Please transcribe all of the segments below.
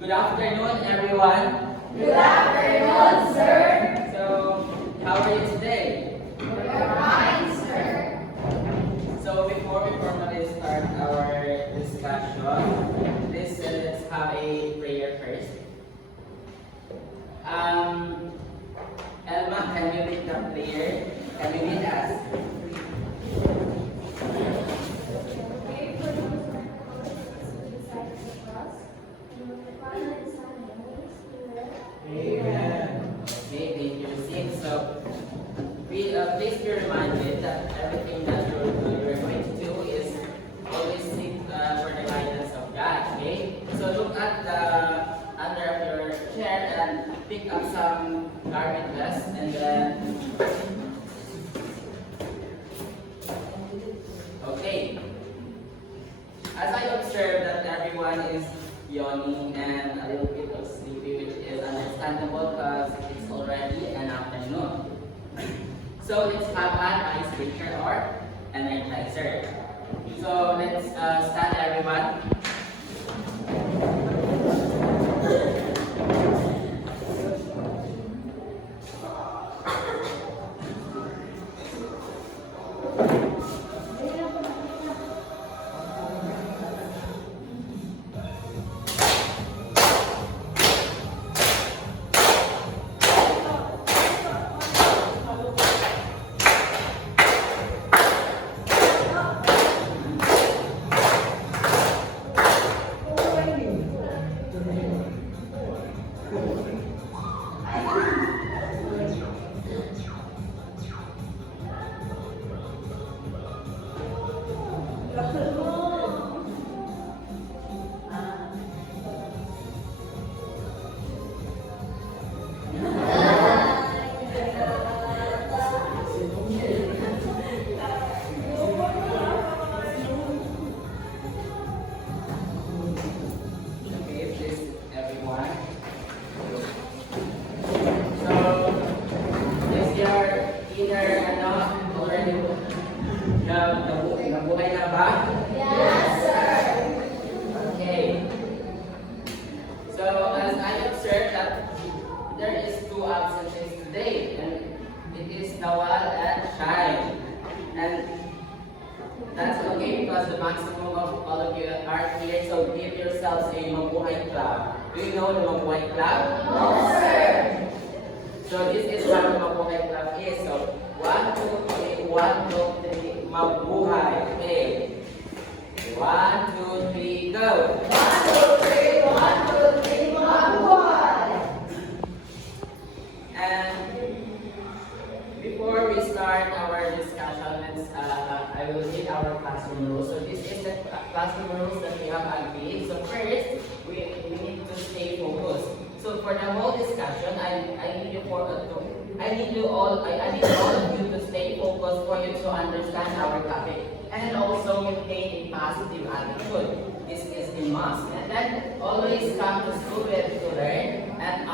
Good afternoon, everyone. Good afternoon, sir. So, how are you today? We're fine, sir. So, before we formally start our discussion, let's have a prayer first. Elma, can you read the prayer? Can you read us? Pray for those who are called beside the cross, and of the Father, the Son, and the Holy Spirit. Amen. Okay, thank you, Sid. So, please be reminded that everything that you're going to do is always seek for the guidance of God. Okay? So look at the under of your chair and pick up some garbage dust and then. Okay. As I observe that everyone is yawning and a little bit of sleepy, which is understandable because it's already an afternoon. So let's have an icebreaker or energizer. So let's stand, everyone. Okay, please, everyone. So, is your inner already nabuhay na ba? Yes, sir. Okay. So, as I observed that there is two absences today, and it is Nawal and Shine. And that's okay because the maximum of all of you are here, so give yourselves a Mabuhay Club. Do you know the Mabuhay Club? No, sir. So this is what the Mabuhay Club is. So 1, 2, 3, 1, 2, 3, Mabuhay. Okay. 1, 2, 3, go. 1, 2, 3, 1, 2, 3, mabuhay. And before we start our discussion, I will read our classroom rules. So this is the classroom rules that we have agreed. So first, we need to stay focused. So for the whole discussion, I need all of you to stay focused for you to understand our topic and also maintain a positive attitude. This is a must. And then always come to school ready to learn and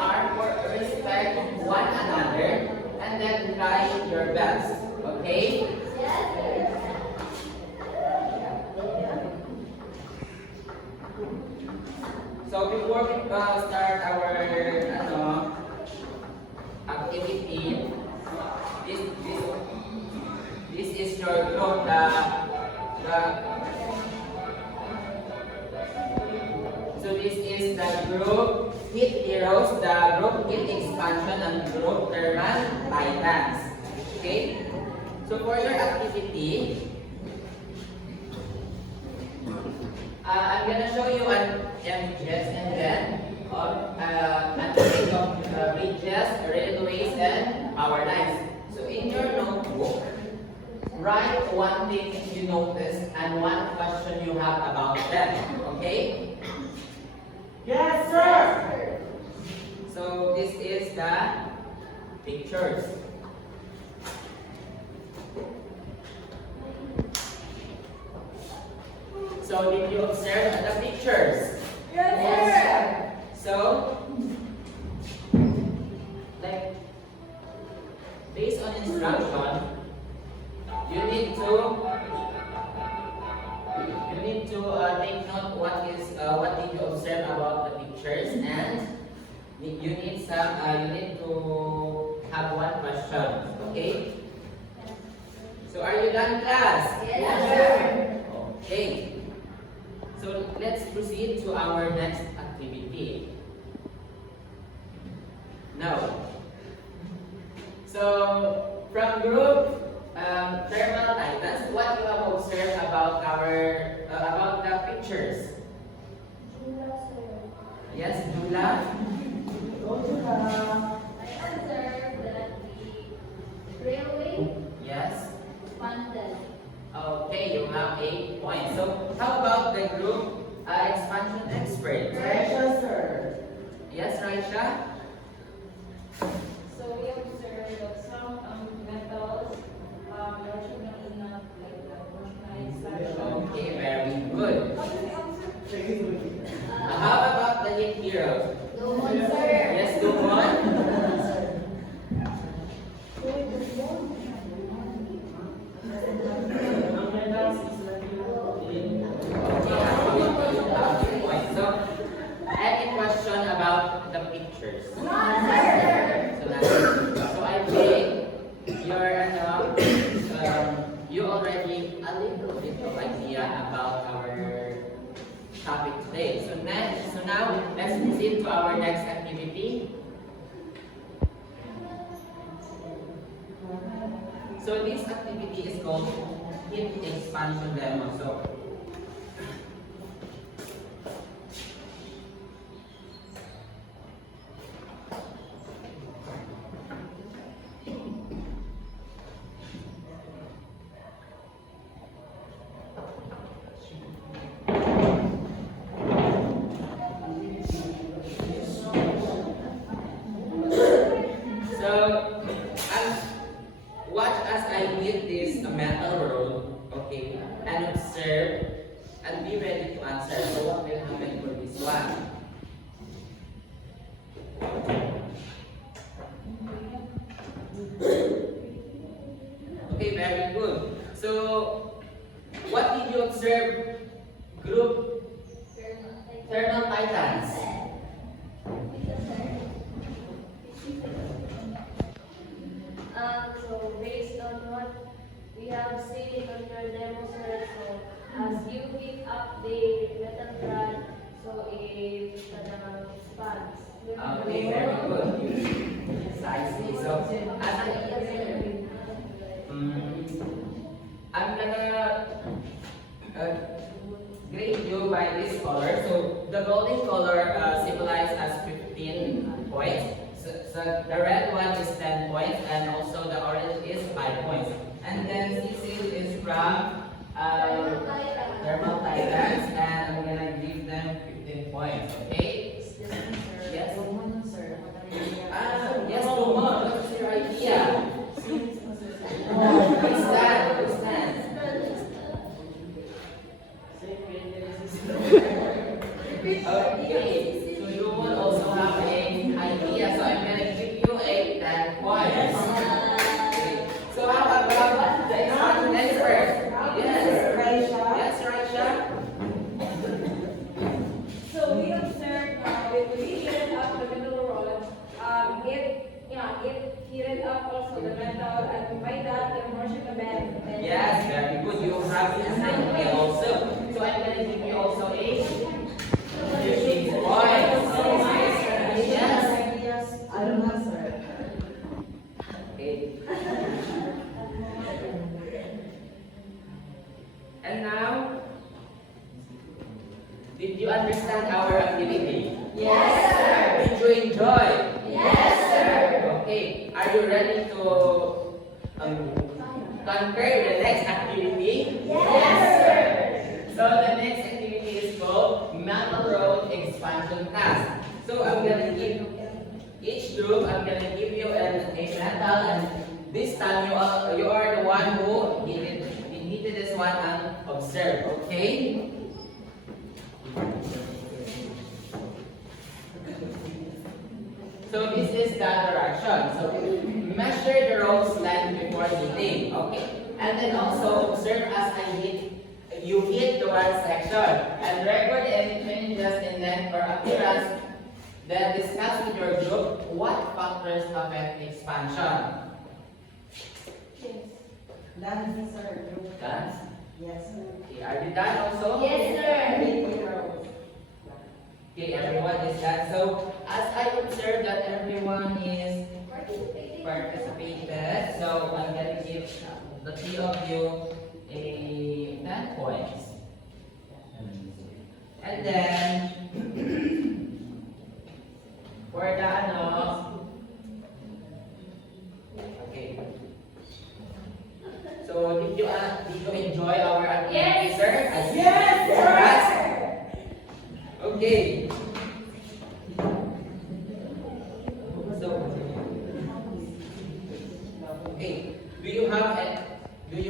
respect one another and then try your best. Okay? Yes, sir. So before we start our activity, this is your group. So this is the group Hit Heroes, the group Hit Expansion, and group Thermal Titans. Okay? So for your activity, I'm gonna show you an images and then an image of bridges, railways, and power lines. So in your notebook, write one thing you noticed and one question you have about them. Okay? Yes, sir. So this is the pictures. So did you observe the pictures? Yes, sir. So, like, based on instruction, you need to take note what did you observe observe about the pictures and you need to have one question. Okay? So are you done, class? Yes, sir. Okay. So let's proceed to our next activity. Now, so from group thermal titans, what you have observed about about the pictures? Jula, sir. Yes, Jula. Go to the I observed that the railway Yes. expanded. Okay, you have 8 points. So how about the group expansion expert? Precious, sir. Yes, Raisha. So we observed that some metals rational enough, like the vulcanized Okay, very good. Take it with you. How about the hit hero? Doon, sir. Yes, go on. Ang medals is like So, any question about the pictures? So, I think you already a little bit of idea about our topic today. So now let's proceed to our next activity. So this activity is called heat expansion demo. So watch as I hit this metal road, okay, and observe and be ready to answer. So what will happen for this one? Okay, very good. So what did you observe, group thermal titans? So based on what we have seen on your demo, sir, so as you pick up the metal rod, so it expands. Okay, very good. Precisely. So I'm gonna grade you by this color. So the golden color symbolizes as 15 points. So the red one is 10 points, and also the orange is 5 points. And then Cecil is from Thermal Titans, and I'm gonna give them 15 points. Okay? Yes. Yes, go on. What's your idea? Who's that? Who's that? Okay, so you will also have an idea, so I'm gonna give you a 10 points. Okay. So how about the expansion expert? Yes. Yes, Raisha. So we observed when we heated up the middle rod, it heated up also the metal, and by that the immersion event. Yes, very good. You have this idea also. So I'm gonna give you also a 15 points. Yes. I don't know, sir. Okay. And now, did you understand our activity? Yes, sir. Did you enjoy? Yes, sir. Okay, are you ready to conquer the next activity? Yes, sir. So the next activity is called metal road expansion task. So I'm gonna give each group, I'm gonna give you a metal, and this time you are the one who needed this one and observe. Okay? So this is the direction. So measure the rope's length before hitting. Okay? And then also observe as I hit you hit the one section and record any changes in length or appearance, then discuss with your group what factors affect expansion. Done, sir. Done? Yes, sir. Okay, are you done also? Yes, sir. Okay, everyone is done. So, as I observe that everyone is participated, so I'm going to give the three of you a 10 points. And then, for the ano, okay. So, did you enjoy our activity, Yes. sir? Yes, sir. Yes. Okay. So, okay. Do you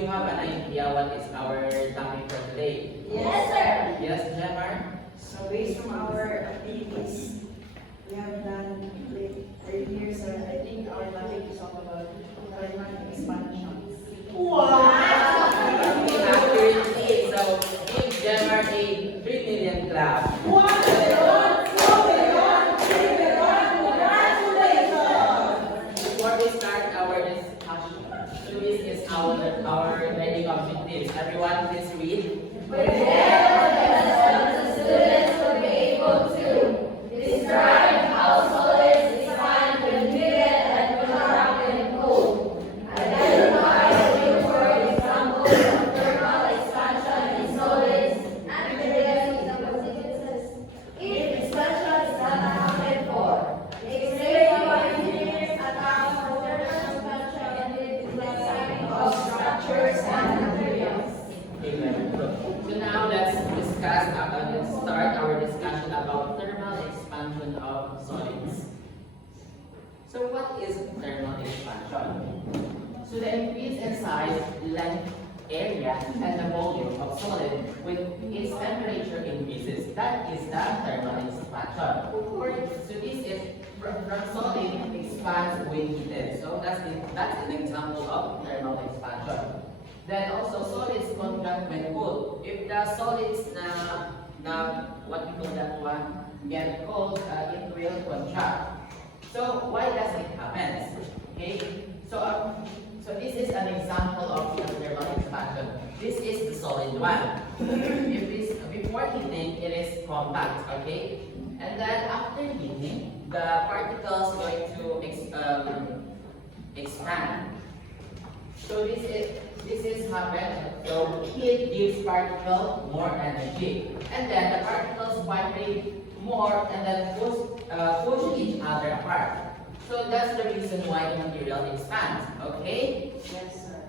have an idea what is our topic for today? Yes, sir. Yes, Lemar? So based from our activities, we have done earlier, sir, I think our topic is all about thermal expansion. Accurately. So, give Lemar a 3 million clap. Before we start our discussion, so this is our learning objectives. Everyone, please read. Students will be able to describe how solids expand when heated and contract when cold. Identify and look for examples of thermal expansion in solids and predict the consequences if expansion is not accounted for. Explain how engineers account for thermal expansion in the design of structures and materials. Amen. So now let's start our discussion about thermal expansion of solids. So what is thermal expansion? So the increase in size, length, area, and the volume of solid with its temperature increases. That is the thermal expansion. So this is from solid expands when heated. So that's an example of thermal expansion. Then also solids contract when cooled. If the solids na what we call that one get cold, it will contract. So why does it happen? Okay. So this is an example of the thermal expansion. This is the solid one. If this before heating, it is compact. Okay. And then after heating, the particles going to expand. So this is happen. So heat gives particle more energy, and then the particles vibrate more and then push each other apart. So that's the reason why the material expands. Okay. Yes, sir.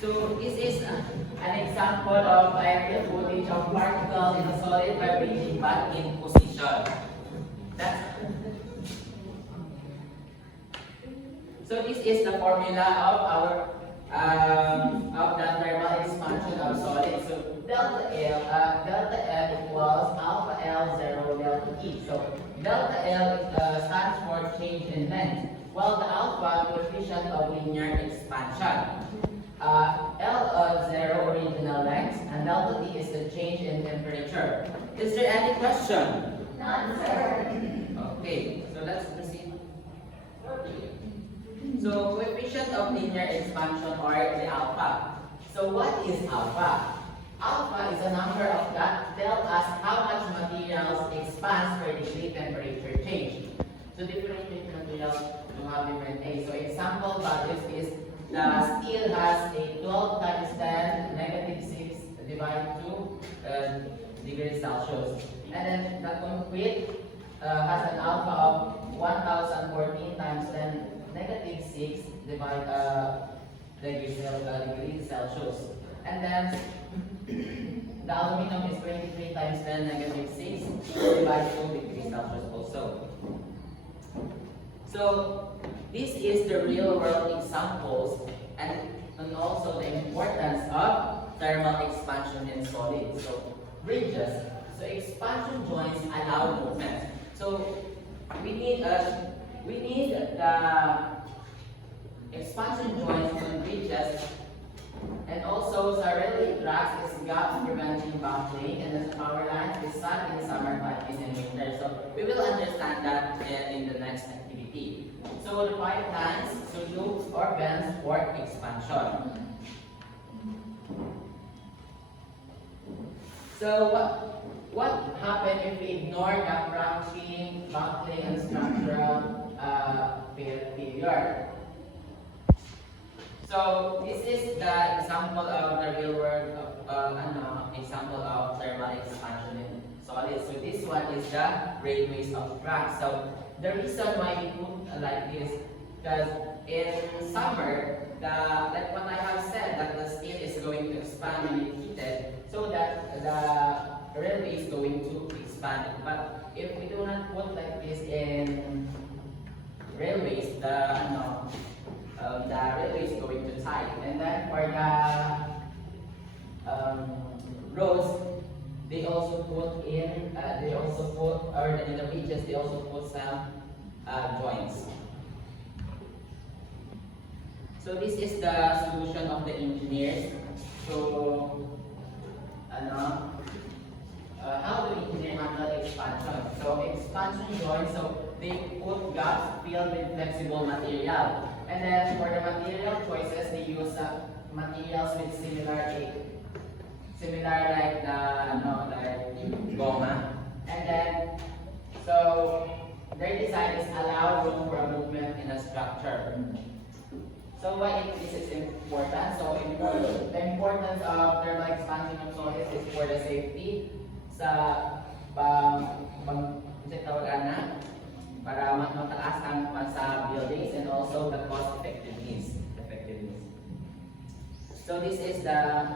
So this is an example of aerial footage of particles in a solid vibrating but in position. That's So this is the formula of our of the thermal expansion of solids. So delta F equals alpha L 0 delta T. So delta L stands for change in length, while the alpha coefficient of linear expansion. L of 0 original length, and delta T is the change in temperature. Is there any question? None, sir. Okay, so let's proceed. So coefficient of linear expansion, or the alpha. So what is alpha? Alpha is a number of that tells us how much materials expands per degree temperature change. So different materials will have different things. So example values is the steel has a 12 times 10 negative 6 divided to degrees Celsius. And then the concrete has an alpha of 1014 times 10 negative 6 degrees Celsius. And then the aluminum is 23 times 10 negative 6 divided 2 degrees Celsius also. So this is the real world examples and also the importance of thermal expansion in solids. So bridges. So expansion joints allow movement. So we need the expansion joints on bridges, and also sa railway tracks is gaps preventing buckling, and the power lines is sun in summer but is in winter. So we will understand that in the next activity. So the pipelines, so loops or bends for expansion. So what happened if we ignore the branching, buckling, and structural failure? So this is the example of the real world example of thermal expansion in solids. So this one is the railways of tracks. So the reason why we put like this, because in summer, like what I have said, that the steel is going to expand when it's heated, so that the railway is going to expand. But if we do not put like this in railways, the railway is going to tight. And then for the roads, they also put in, or in the bridges, they also put some joints. So this is the solution of the engineers. So, how do engineers handle expansion? So expansion joints, so they put gaps filled with flexible material. And then for the material choices, they use materials with similar like like goma. And then, so their design is allow room for a movement in a structure. So why this is important? So the importance of thermal expansion of solids is for the safety sa para mataas ang sa buildings, and also the cost effectiveness. So this is the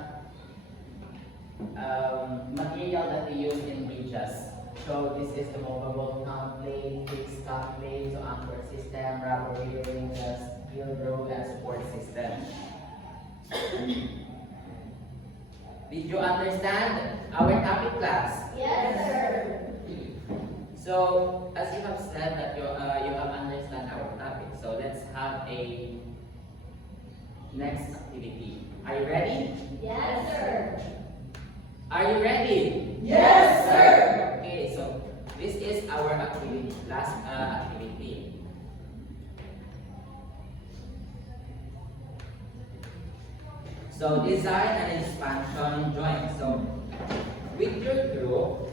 material that we use in bridges. So this is the movable count plate, fixed count plate, so anchor system, rubber bearing, steel rope, and support system. Did you understand our topic, class? Yes, sir. So, as you have said that you have understand our topic, so let's have a next activity. Are you ready? Yes, sir. Are you ready? Yes, sir. Okay, so this is our activity, last activity. So, design and expansion joint. So, with your group,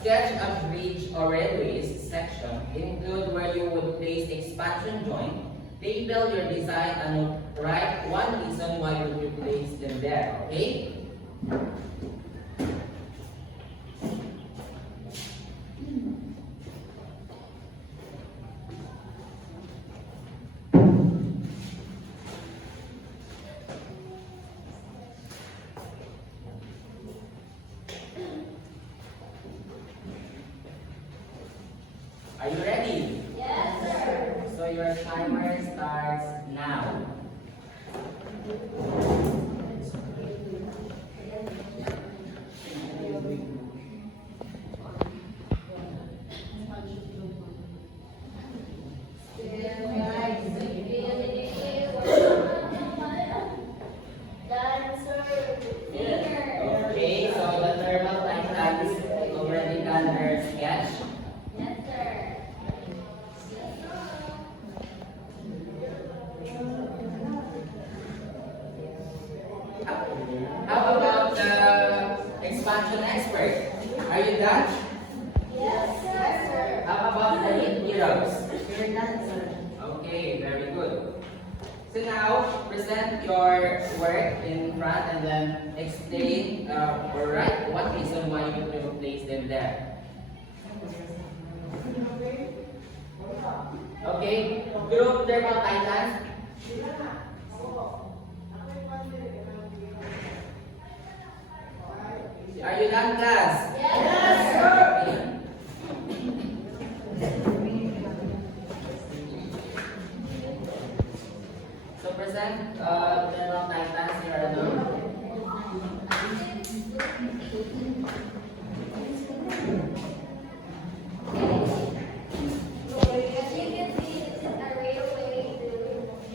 sketch a bridge or railways section, include where you would place expansion joint, label your design, and write one reason why you would place them there, okay? Are you ready? Yes, sir. So your timer starts now. Okay, so the thermal time is already done their sketch. Yes, sir. How about the expansion expert? Are you done? Yes, sir. How about the lead heroes? You're done, sir. Okay, very good. So now, present your work in front and then explain or write one reason why you will place them there. Okay, group thermal titans. Are you done, class? Yes, sir. Okay. So present thermal titans here now. As you can see, this is a railway to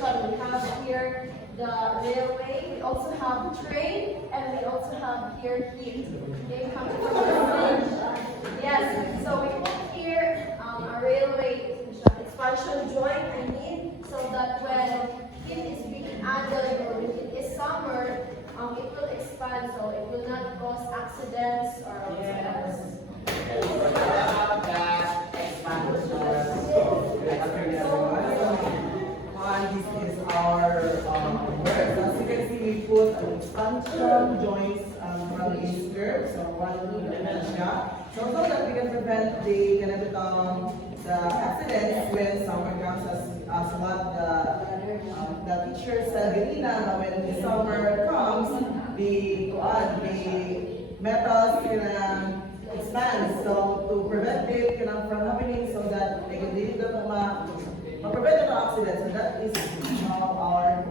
transportation. We have here the railway, we also have train, and we also have here heat. Okay, coming from the sun. Yes, so we put here a railway expansion joint, so that when heat is being added or if it is summer, it will expand, so it will not cause accidents or Yes. About the expansion. This is our work. As you can see, we put an expansion joints from this curve, so one siya. So that we can prevent the accidents when summer comes, as what the teacher said kanina, when the summer comes, the metals can expand. So to prevent it from happening, so that they can lead them prevent the accidents. So that is our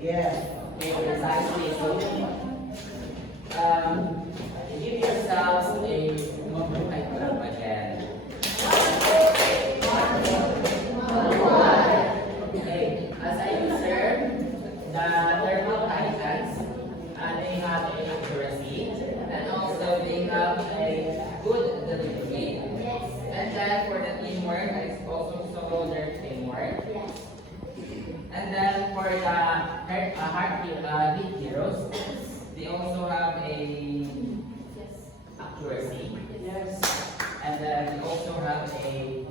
yes. Okay, precisely. So, give yourselves a multiply club again. Okay, as I observed, the thermal titans, they have a accuracy, and also they have a good delivery. And then for the teamwork, I also saw their teamwork. And then for the heat heroes, they also have a accuracy. Yes. And then we also have a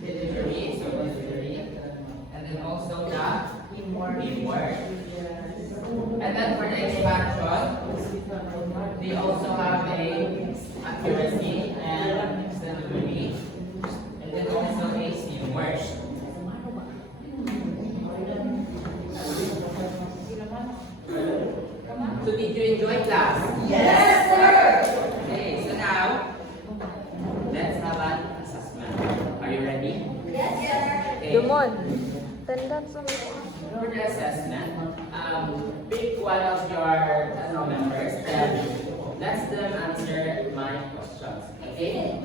delivery, so delivery. And then also the teamwork. And then for the expansion, they also have a accuracy and delivery. And then also a teamwork. So did you enjoy class? Yes, sir! Okay, so now, let's have an assessment. Are you ready? Yes, sir! Okay. Dumon. Tanda sa For the assessment, pick one of your members and let them answer my questions. Okay?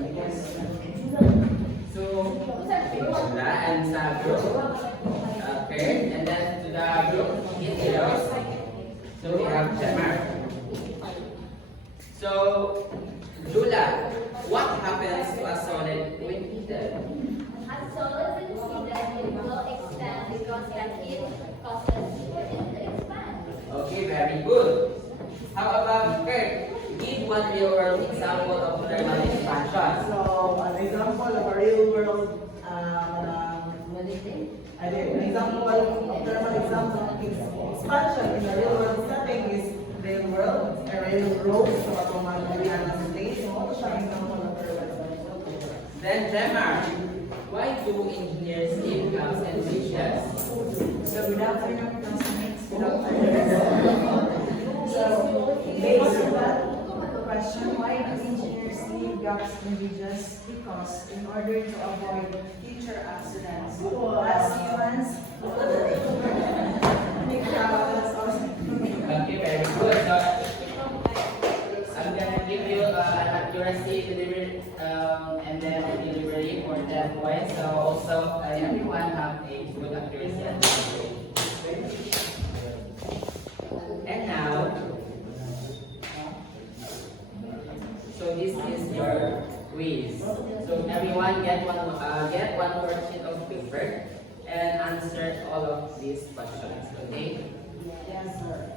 So, pick Shula and sa group. Okay, and then to the group, heroes. So we have Jamar. So, Jula, what happens to a solid when heated? A solid when heated, it will expand because the heat causes it to expand. Okay, very good. How about Kurt? Give one real world example of thermal expansion. So an example of a real world an example of thermal expansion in a real world setting is real world, a railroad, so automatic sa state. So ito siya example of thermal expansion. Then Jamar, why do engineers need gaps and bridges? So without our classmates, without our So based on that question, why do engineers leave gaps in bridges? Because in order to avoid future accidents, as humans, that's awesome. Okay, very good. So, I'm gonna give you an accuracy delivery and then a delivery for 10 points. So also everyone have a good accuracy and delivery. And now, so this is your quiz. So everyone get one worksheet of paper and answer all of these questions. Okay? Yes, sir.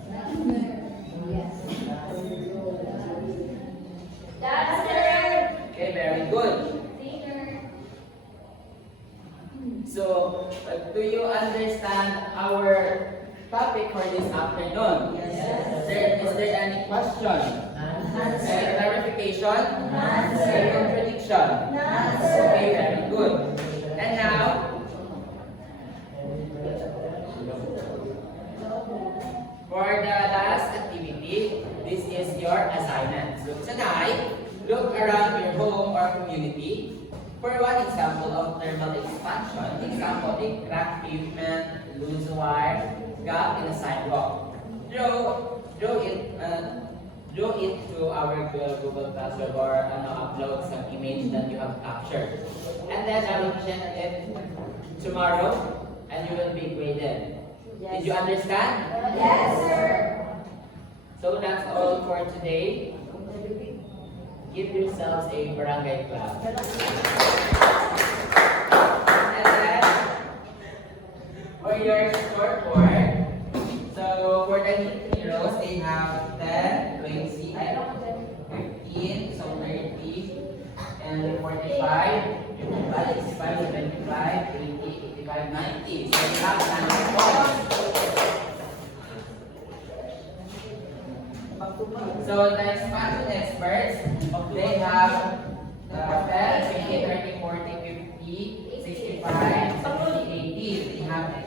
That's it! Okay, very good. So, do you understand our topic for this afternoon? Yes. Is there any question? Any clarification? Any contradiction? Okay, very good. And now, for the last activity, this is your assignment. So tonight, look around your home or community for one example of thermal expansion. Example, a cracked pavement, loose wire, gap in a sidewalk. Draw it to our Google Classroom or upload some image that you have captured. And then I will check it tomorrow and you will be graded. Did you understand? Yes, sir. So that's all for today. Give yourselves a barangay clap. And then, for your scoreboard, so for the heroes, they have 10, 20, 15, so 30, and 45, 55, 65, 75, 80, 85, 90. So you have 90 points. So the expansion experts, they have 10, 20, 30, 40, 50, 65, 70, 80. They have 80.